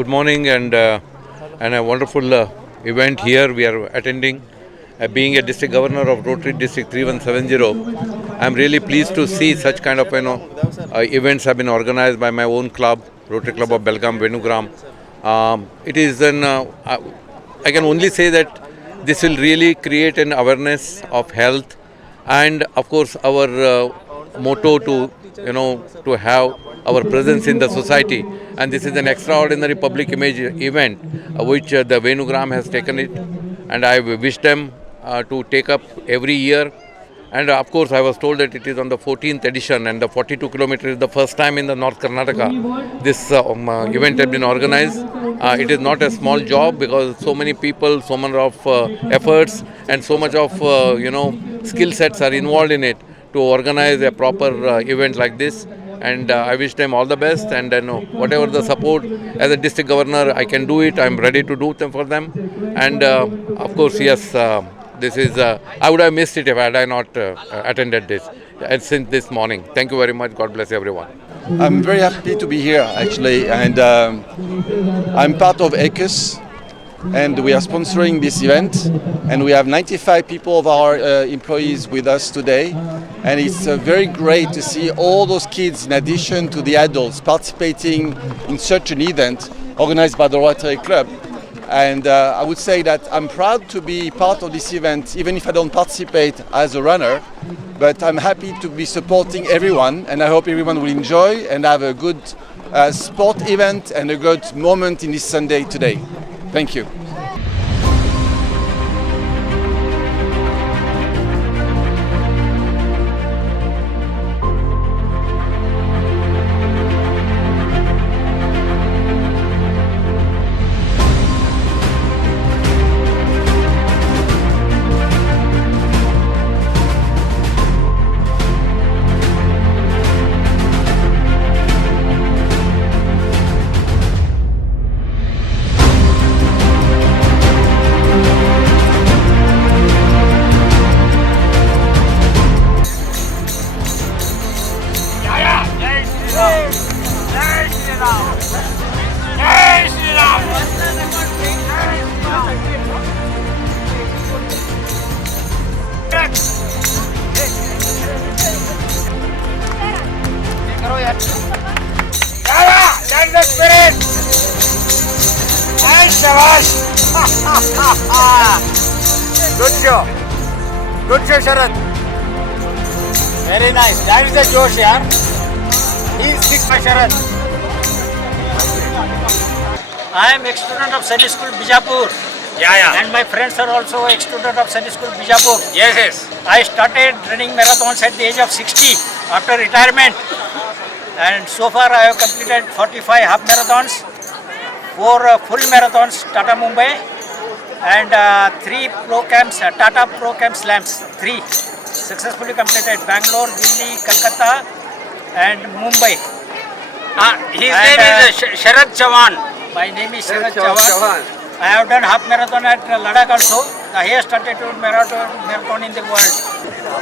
Good morning and a wonderful event here we are attending. Being a district governor of Rotary District 3170, I am really pleased to see such kind of events have been organized by my own club, Rotary Club of Belgaum Venugram. It is I can only say that this will really create an awareness of health, and of course our motto to have our presence in the society, and this is an extraordinary public image event which the Venugram has taken it, and I wish them to take up every year. And of course I was told that it is on the 14th edition, and the 42 kilometers is the first time in the North Karnataka this event has been organized. It is not a small job because so many people, so much of efforts and so much of skill sets are involved in it to organize a proper event like this. And I wish them all the best, and whatever the support as a district governor I can do it, I'm ready to do them for them. And of course, yes, this is I would have missed it if I had not attended this since this morning. Thank you very much. God bless everyone. I'm very happy to be here actually, and I'm part of ACUS, and we are sponsoring this event, and we have 95 people of our employees with us today, and it's very great to see all those kids in addition to the adults participating in such an event organized by the Rotary Club. And I would say that I'm proud to be part of this event, even if I don't participate as a runner, but I'm happy to be supporting everyone, and I hope everyone will enjoy and have a good sport event and a good moment in this Sunday today. Thank you. Good show, Sharad. Very nice. That is the Josh, yaar. He is 6 by Sharad. I am ex-student of Sunny School Bijapur. Yeah. And my friends are also ex-student of Sunny School Bijapur. Yes. I started running marathons at the age of 60 after retirement. And so far I have completed 45 half marathons, 4 full marathons, Tata Mumbai, and 3 pro camps, Tata Pro Camp Slams, 3 successfully completed: Bangalore, Delhi, Kolkata and Mumbai. His name is Sharad Chavan. My name is Sharad Chavan. I have done half marathon at Ladakh also, the highest altitude marathon in the world.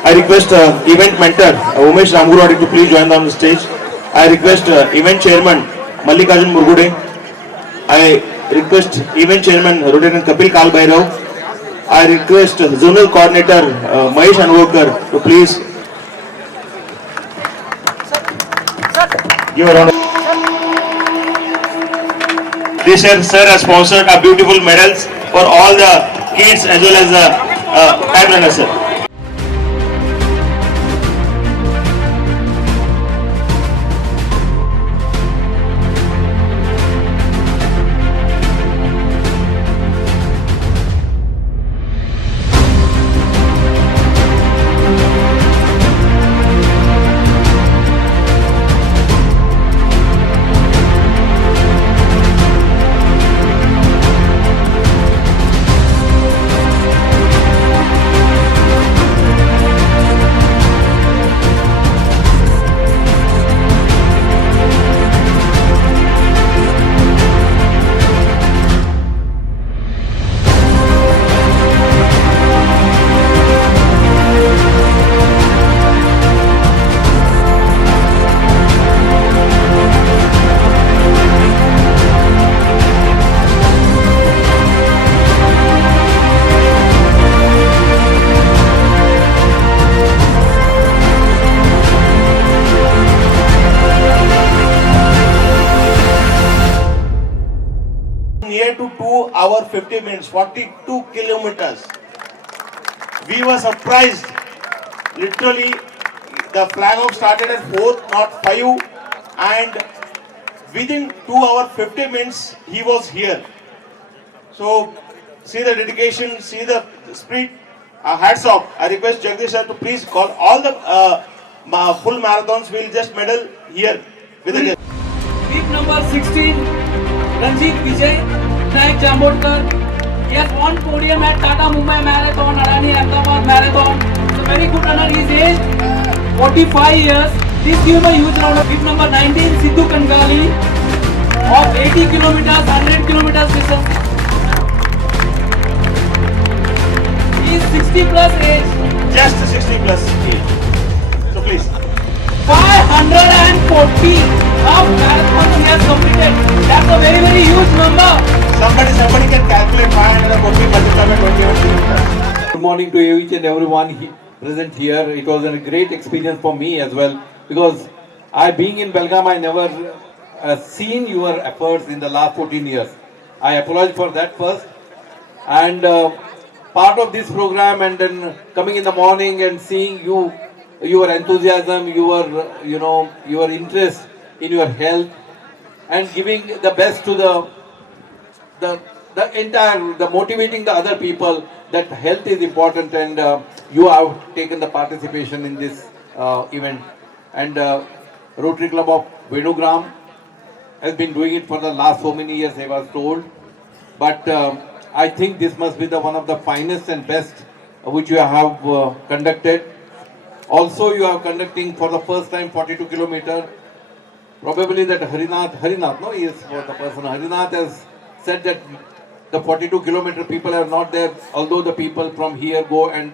I request event mentor Umesh Ramgurwadi to please join on the stage. I request event chairman Mallikarjun Murgude. I request event chairman Rotarian Kapil Kalbhairav. I request zonal coordinator Mahesh Anvokar to please give a round. This year, sir has sponsored a beautiful medals for all the kids as well as the time runners, sir. near to 2 hours 50 minutes, 42 kilometers. We were surprised. Literally, the flag off started at 4, not 5, and within 2 hours 50 minutes he was here. So see the dedication, see the spirit. Hats off. I request Jagdish sir to please call all the full marathons. We'll just medal here with the guest. Group number 16, Ranjit Vijay, Naik Jambodkar. He has won podium at Tata Mumbai Marathon, Adani Ahmedabad Marathon. He's a very good runner. His age 45 years. Please give him a huge round of group number 19, Sidhu Kangali of 80 kilometers, 100 kilometers distance. He is 60 plus age. Just 60 plus age. So please. 540 of marathons he has completed. That's a very, very huge number. Somebody can calculate 540 multiplied by 21 kilometers. Good morning to each and everyone present here. It was a great experience for me as well, because being in Belgaum, I never seen your efforts in the last 14 years. I apologize for that first. And part of this program, and then coming in the morning and seeing your enthusiasm, your interest in your health, and giving the best to the motivating the other people that health is important, and you have taken the participation in this event. And Rotary Club of Venugram has been doing it for the last so many years, I was told. But I think this must be one of the finest and best which you have conducted. Also, you are conducting for the first time 42 kilometer. Probably that Harinath, no, he is the person. Harinath has said that the 42 kilometer people are not there, although the people from here go and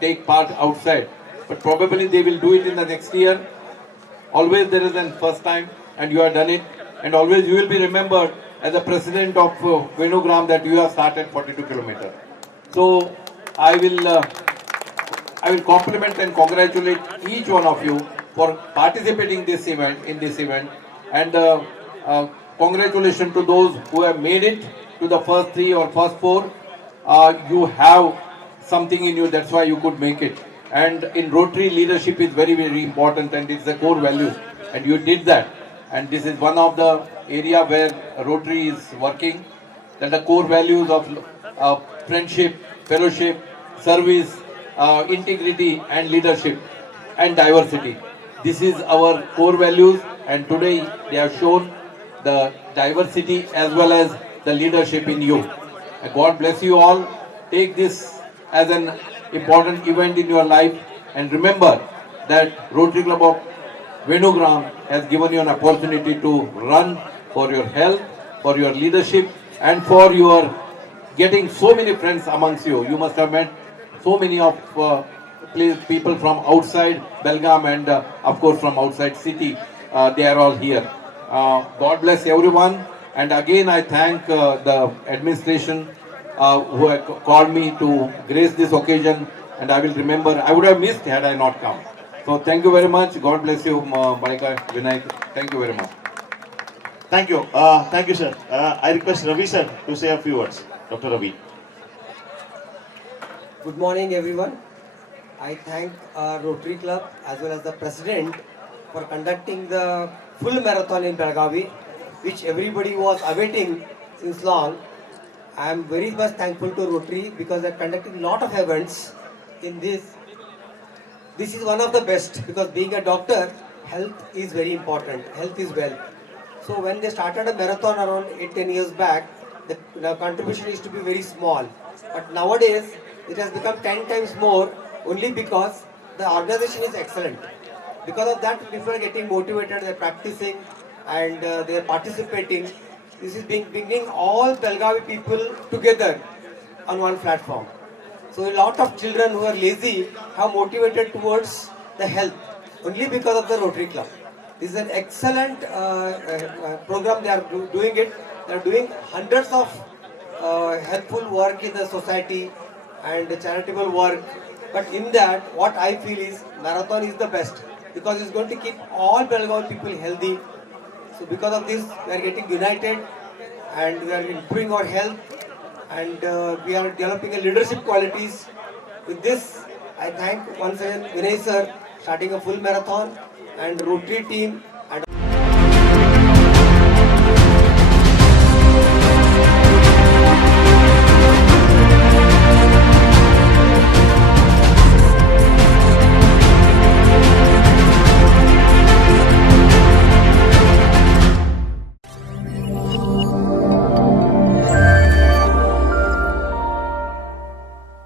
take part outside. But probably they will do it in the next year. Always there is an first time, and you have done it. And always you will be remembered as the president of Venugram, that you have started 42 kilometer. So I will compliment and congratulate each one of you for participating in this event, and congratulations to those who have made it to the first 3 or first 4. You have something in you, that's why you could make it. And in Rotary, leadership is very, very important, and it's a core value, and you did that. And this is one of the area where Rotary is working, that the core values of friendship, fellowship, service, integrity and leadership and diversity. This is our core values, and today they have shown the diversity as well as the leadership in you. God bless you all. Take this as an important event in your life, and remember that Rotary Club of Venugram has given you an opportunity to run for your health, for your leadership, and for your getting so many friends amongst you. You must have met so many of people from outside Belgaum, and of course from outside city. They are all here. God bless everyone. And again I thank the administration who had called me to grace this occasion, and I will remember. I would have missed had I not come. So thank you very much. God bless you, Maika, Vinayak. Thank you very much. Thank you. Thank you, sir. I request Ravi sir to say a few words. Dr. Ravi. Good morning, everyone. I thank our Rotary Club as well as the President for conducting the full marathon in Belagavi, which everybody was awaiting since long. I am very much thankful to Rotary because they are conducting a lot of events in this. This is one of the best, because being a doctor, health is very important. Health is wealth. So when they started a marathon around 8-10 years back, the contribution used to be very small. But nowadays, it has become 10 times more, only because the organization is excellent. Because of that, people are getting motivated, they are practicing, and they are participating. This is bringing all Belgavi people together on one platform. So a lot of children who are lazy have motivated towards the health, only because of the Rotary Club. This is an excellent program. They are doing it. They are doing hundreds of helpful work in the society and charitable work. But in that, what I feel is marathon is the best, because it's going to keep all Belgavi people healthy. So because of this, we are getting united, and we are improving our health, and we are developing a leadership qualities. With this, I thank once again Vinay sir starting a full marathon and Rotary team